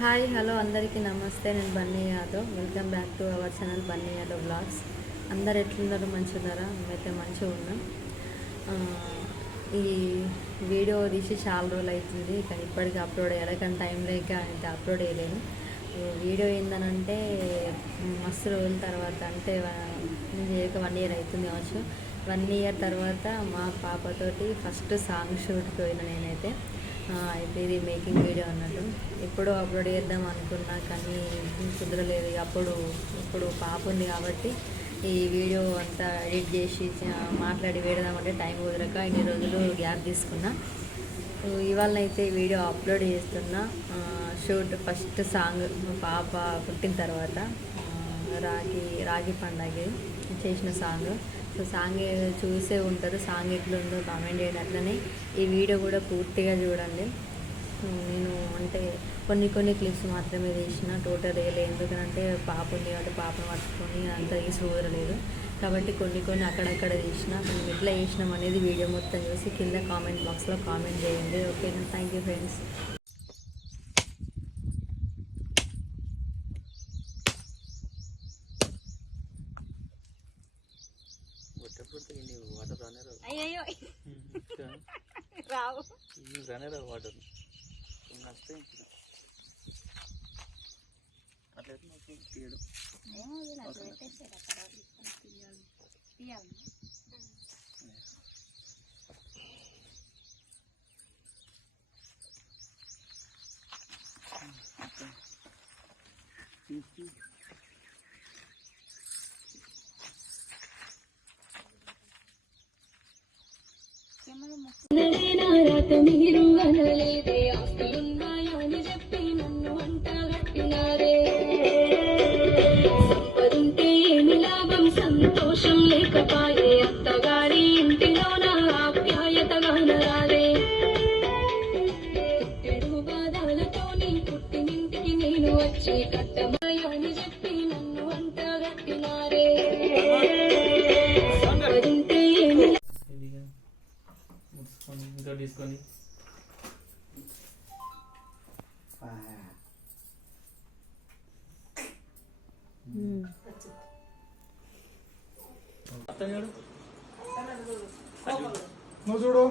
Hi hello అందరికీ నమస్తే. నేను Bunny Yadav. Welcome back to our channel Bunny Yadav vlogs. అందరు ఎట్లున్నారు? మంచిగా ఉన్నారా? మేమైతే మంచిగా ఉన్నాం. ఈ వీడియో తీసి చాలా రోజులు అవుతుంది, కానీ ఇప్పటికీ అప్లోడ్ చేయాలి, కానీ టైం లేక అయితే అప్లోడ్ చేయలేను. వీడియో ఏందనంటే మస్తు రోజుల తర్వాత, అంటే నేను చేయక 1 year అవుతుంది కావచ్చు. 1 year తర్వాత మా పాపతోటి ఫస్ట్ సాంగ్ షూట్కి పోయిన నేనైతే. అయితే ఇది మేకింగ్ వీడియో అన్నట్టు. ఎప్పుడో అప్లోడ్ చేద్దాం అనుకున్నా, కానీ కుదరలేదు. ఇప్పుడు పాప ఉంది కాబట్టి ఈ వీడియో అంతా ఎడిట్ చేసి మాట్లాడి వేడదామంటే టైం కుదరక ఇన్ని రోజులు గ్యాప్ తీసుకున్నా. ఇవాళ అయితే వీడియో అప్లోడ్ చేస్తున్నా. షూట్ ఫస్ట్ సాంగ్ పాప పుట్టిన తర్వాత రాఖీ పండగ చేసిన సాంగ్. సో సాంగ్ చూసే ఉంటారు, సాంగ్ ఎట్లుందో కామెంట్ చేయండి. అట్లనే ఈ వీడియో కూడా పూర్తిగా చూడండి. నేను అంటే కొన్ని క్లిప్స్ మాత్రమే తీసిన, టోటల్ వేయలేదు. ఎందుకంటే పాప ఉంది కాబట్టి పాపను పట్టుకొని అంత తీసి కుదరలేదు. కాబట్టి కొన్ని అక్కడక్కడ తీసిన. మేము ఎట్లా చేసినాం అనేది వీడియో మొత్తం చూసి కింద కామెంట్ బాక్స్లో కామెంట్ చేయండి. ఓకేనా? Thank you friends. అయ్యో రావు వాటర్ అట్లయితే తీయడం మీరు అనలేదే, ఆస్తులున్నాయని చెప్పి నన్ను అంటగట్టినారే. సంపదుంటే ఏమి లాభం, సంతోషం లేకపాయే, అత్తగారి ఇంటిలో నా ఆప్యాయతగానరాలే. పుట్టెడు బాధలతో నీ పుట్టినింటికి నేను వచ్చి కట్టమాయని చెప్పి నన్ను అంటగట్టినారే. సంపదుంటే ఏమి ఇంకా తీసుకొని నువ్వు చూడు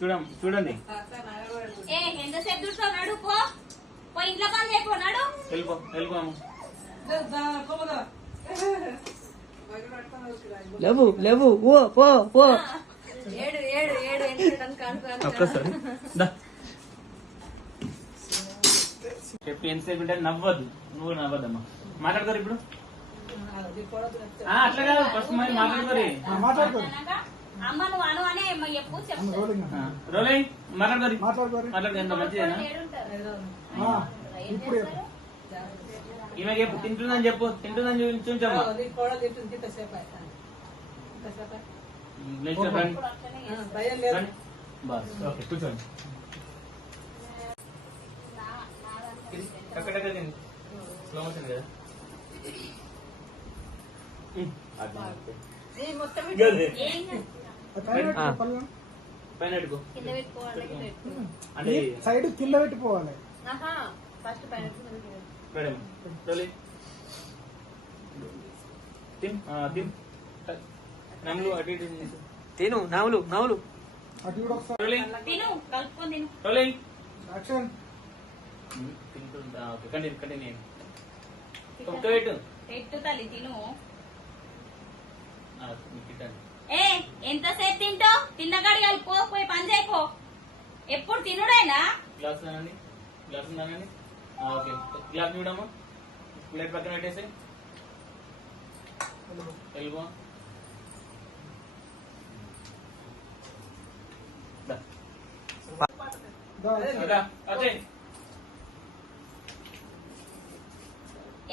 చూడండి. ఎంతసేపు చూస్తున్నాడు? పో ఇంట్లో పని చేయకున్నాడు. వెళ్ళిపో లేవు ఓ పో పో. ఏడు ఒక్కసారి చెప్పి ఎంతసేపు ఉంటే నవ్వద్దు. నువ్వు నవ్వద్దమ్మా. మాట్లాడతారు ఇప్పుడు. అట్లా కాదు, ఫస్ట్ మరి మాట్లాడతారు. అమ్మ నువ్వు అను అనే చెప్పు రోలింగ్ మాట్లాడతారు. ఎంత మంచిదేనా? ఈమె చెప్పు, తింటుందని చెప్పు. తింటుందని చూపించమ్మా. కూర్చోండి. స్లో మోషన్ కదా. పైన పెట్టుకో. అంటే సైడ్ కింద పెట్టిపోవాలి. మేడం నమ్ములు అటు ఇటు తిను. నవ్వులు అటు కూడా ఒకసారి యాక్షన్. కంటిన్యూ. పెట్టు తల్లి తిను. ఎంతసేపు తింటావు? తిన్నగాడి కలిపో, పోయి పని చేయకో. ఎప్పుడు తినుడైనా. గ్లాస్ ఉందండి. ఓకే, గ్లాస్ చూడమ్మా. ప్లేట్ పక్కన పెట్టేసి వెళ్ళిపో.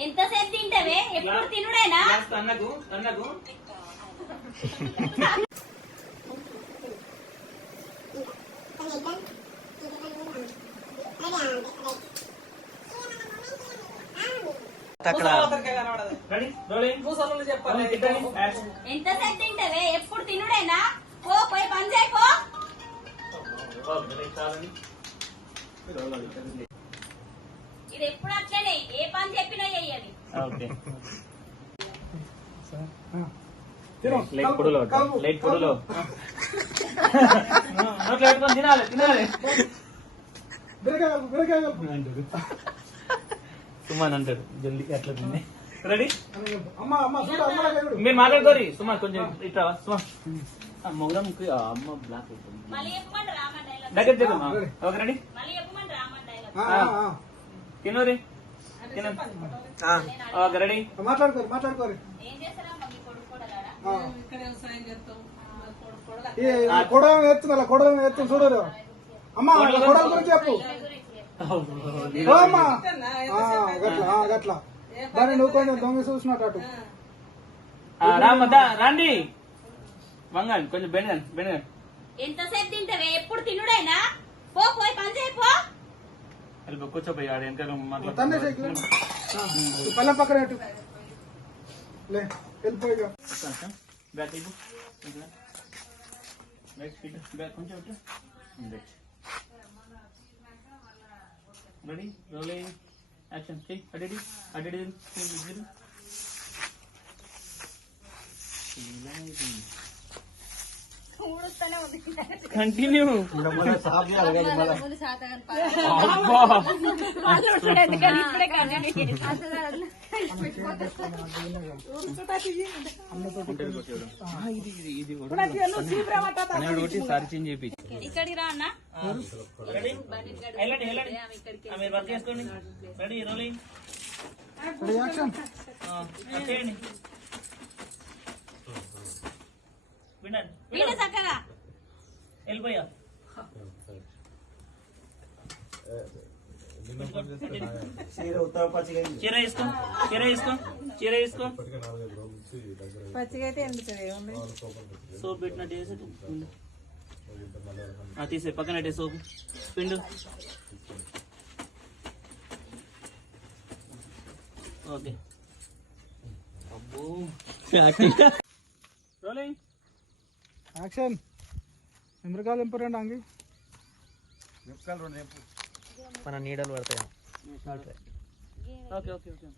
ఎంతసేపు తింటావే? ఎప్పుడు తినుడైనా. అన్నకు ఎంతసేపు తింటావే? ఎప్పుడు తినుడైనా. పోయి పని చేయకో. ఇది ఎప్పుడు అట్లనే ఏ పని చెప్పినా చెయ్యాలి. ఓకే తిను. లైట్ పొడులో కలుపు. లైట్ పొడులో నోట్లో పెట్టుకొని తినాలి తినాలి బిరకాయ కలుపు, బిరకాయ కలుపు. సుమన్ అంటాడు జల్దీ అట్లా తిని రెడీ అని కలుపు. అమ్మ అమ్మ చూడు, అమ్మ లాగా చూడు. మీరు మాట్లాడుకోరి సుమన్ కొంచెం ఇట్లా సుమన్ మొగడంకి అమ్మ బ్లాక్ అయిపోయింది మళ్ళీ చెప్పమంటే రామ డైలాగ్. దగ్గర తినమ్మా ఓకే రెడీ మళ్ళీ చెప్పమంటే రామ డైలాగ్. తినోరి తిన ఓకే రెడీ మాట్లాడుకోరు మాట్లాడుకోరు. ఏం చేస్తారమ్మా మీ కొడుకు కూడా రాడా? కొడవ ఎత్తున్నా కొడవ ఎత్తు చూడరు. అమ్మ కొడవ గురించి చెప్పు. ఓ అమ్మా గట్లా గట్లా దాన్ని నువ్వు కొంచెం దొంగ చూసినట్టు అటు. రామదా రండి వంగండి కొంచెం బెండగండి బెండగండి ఎంతసేపు తింటావే? ఎప్పుడు తినుడైనా? పో పోయి పని చేయి పో. వెళ్ళి కూర్చోపోయి ఆడ వెనకాల తండ్రి మాట్లాడుతున్నాను సైకిల్ పల్లె పక్కన పెట్టు. లే వెళ్ళిపోయి బ్యాక్ వెళ్ళిపో బ్యాక్ స్పీడ్ బ్యాక్ కొంచెం రెడీ రోలింగ్ యాక్షన్ చెయ్యి అడిడి అడిడి కంటిన్యూ సారి చేంజ్ చేపి ఇక్కడికి రా అన్న. మీరు వర్క్ చేసుకోండి రెడీ రోలింగ్ యాక్షన్. చేయండి వినండి వీళ్ళు చక్కగా వెళ్ళిపోయా చీర వేసుకో చీర వేసుకో చీర వేసుకో సోప్ పెట్టినట్టు వేసి తీసే పక్కన పెట్టే సోపు పిండు ఓకే అబ్బో రోలింగ్ యాక్షన్. మిరకాయలు ఎంపరండి అంగి. మన నీడలు పడతాయి. ఓకే ఓకే ఓకే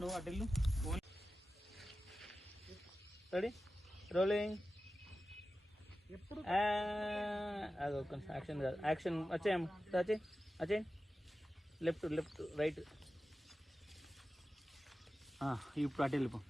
నువ్వు అటు రెడీ రోలింగ్ అది ఒక యాక్షన్ కాదు యాక్షన్ వచ్చేయమ్మ వచ్చే వచ్చే లెఫ్ట్ లెఫ్ట్ రైట్ ఇప్పుడు అటు వెళ్ళిపో